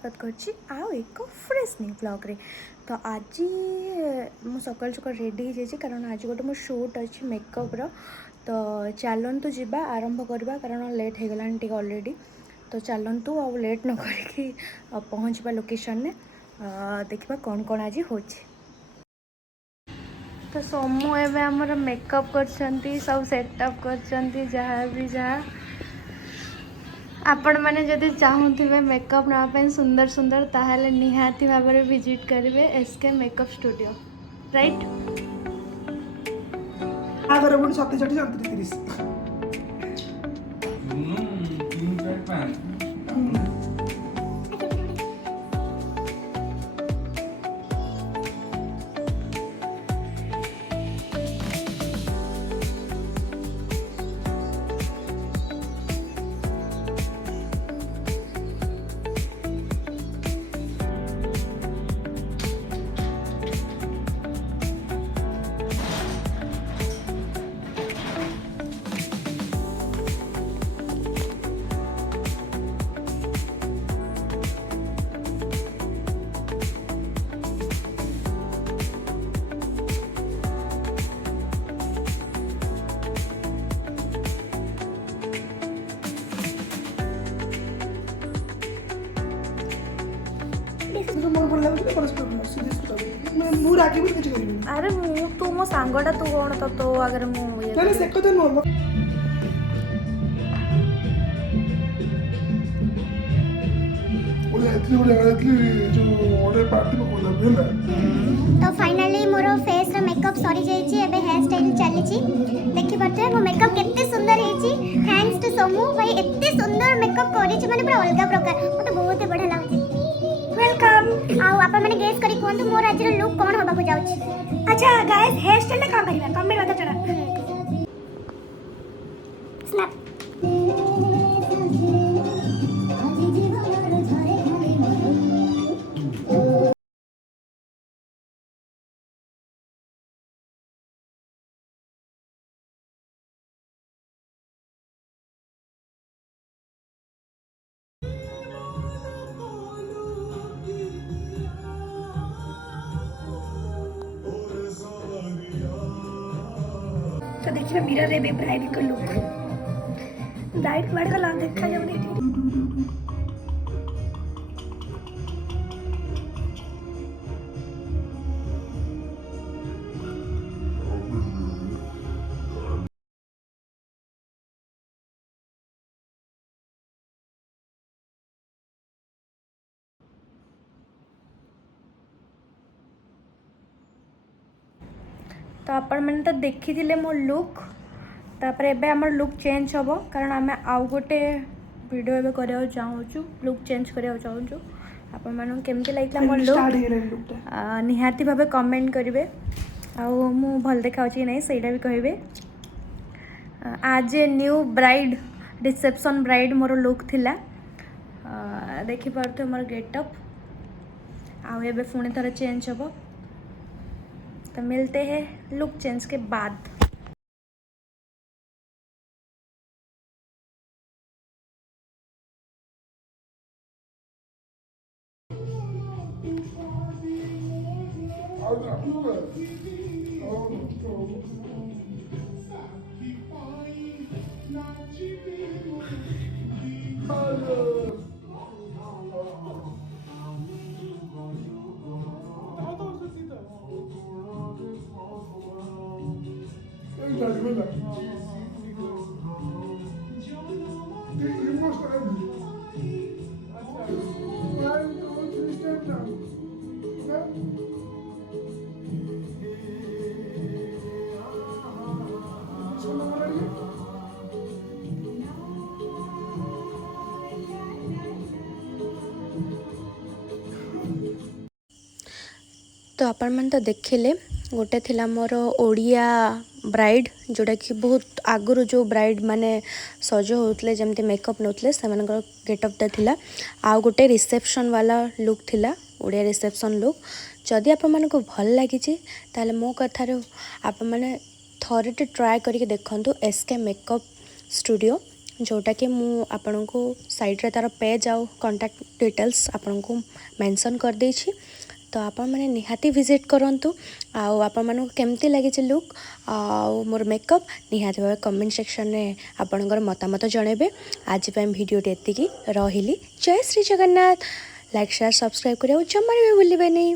स्वागत करछि आउ एक फ्रेश न्यू ब्लॉग रे। तो आज मु सकाल सकाल रेडी हो जाइए कारण आज गोटे मो शूट अच्छी मेकअप रो। तो चलतु जीवा आरंभ करवा कारण लेट हो गलानी टिक ऑलरेडी। तो चलतु आ लेट न करके पहुँचवा लोकेशन ने देखा कौन कौन आज हो। तो सोमू एवं आमर मेकअप कर सब सेटअप कर जहाँ भी जहाँ आपण मैंने जदि चाहूे मेकअप नापी सुंदर सुंदर ताहले निहाती भाव में विजिट करेंगे एसके मेकअप स्टूडियो राइट। आगर बुन 27 38 30 अरे मु तू मो सांगटा तू कौन तो आगे मुझे से कथा नुह तो फाइनली मोर फेस रो मेकअप सरी जाइए एबे हेयर स्टाइल चली देखि पाते मो मेकअप केते सुंदर हेची थैंक्स टू सोमू भाई एते सुंदर मेकअप करिछि माने पूरा अलग प्रकार मते बहुत बढ़िया लागछि। वेलकम आउ आपन माने गेस करी कोन मोर आज रो लुक कोन होबा को जाउछि। अच्छा गाइस हेयर स्टाइल का करबा कमेंट बता चला स्नैप तो देखिए मिरर रे भी ब्राइड का लुक ब्राइड का लाभ देखा जाऊ नहीं तो आपण मैंने तो देखी थिले मो लुक तापर एबे हमर लुक चेंज होबो कारण आमे आउ गोटे वीडियो एबे करिया चाहूछु लुक चेंज करिया चाहूछु। आपण मानु केमती लागिला मो लुक निहाती भाबे कमेंट करिवे आउ मु भल देखाउची नै सेटा भी कहिबे। आज न्यू ब्राइड रिसेप्शन ब्राइड मोर लुक थिला देखि पारथो मोर गेटअप आउ एबे पुणी थोड़ा चेंज होबो। तो मिलते हैं लुक चेंज के बाद। तो आपण मन तो देखिले गोटे थिला मोर ओडिया ब्राइड जोड़ा कि बहुत आगुरी जो ब्राइड माने सज होतले जमती मेकअप नोतले से गेटअपटा थिला आउ गोटे रिसेप्शन वाला लुक थिला ओडिया रिसेप्शन लुक। जदि आपण मानको भल लागिछि ताले मो कथार आपण माने थोड़े ट्राए करके देखंतु एसके मेकअप स्टूडियो जोटा कि मु आपण को साइड रे तार पेज आउ कांटेक्ट डिटेल्स आपण को मेंशन कर देछि। तो आपण मैंने निहाती विजिट करंतु आउ आपण मानू केमती लगी लुक आउ मोर मेकअप निहाती भाव कमेंट सेक्शन में आपणकर मतामत जनइबे। आज वीडियो एतिकी रहिली। जय Shri Jagannath. Like share subscribe करियो जम्मा भी भूलिबे नहीं।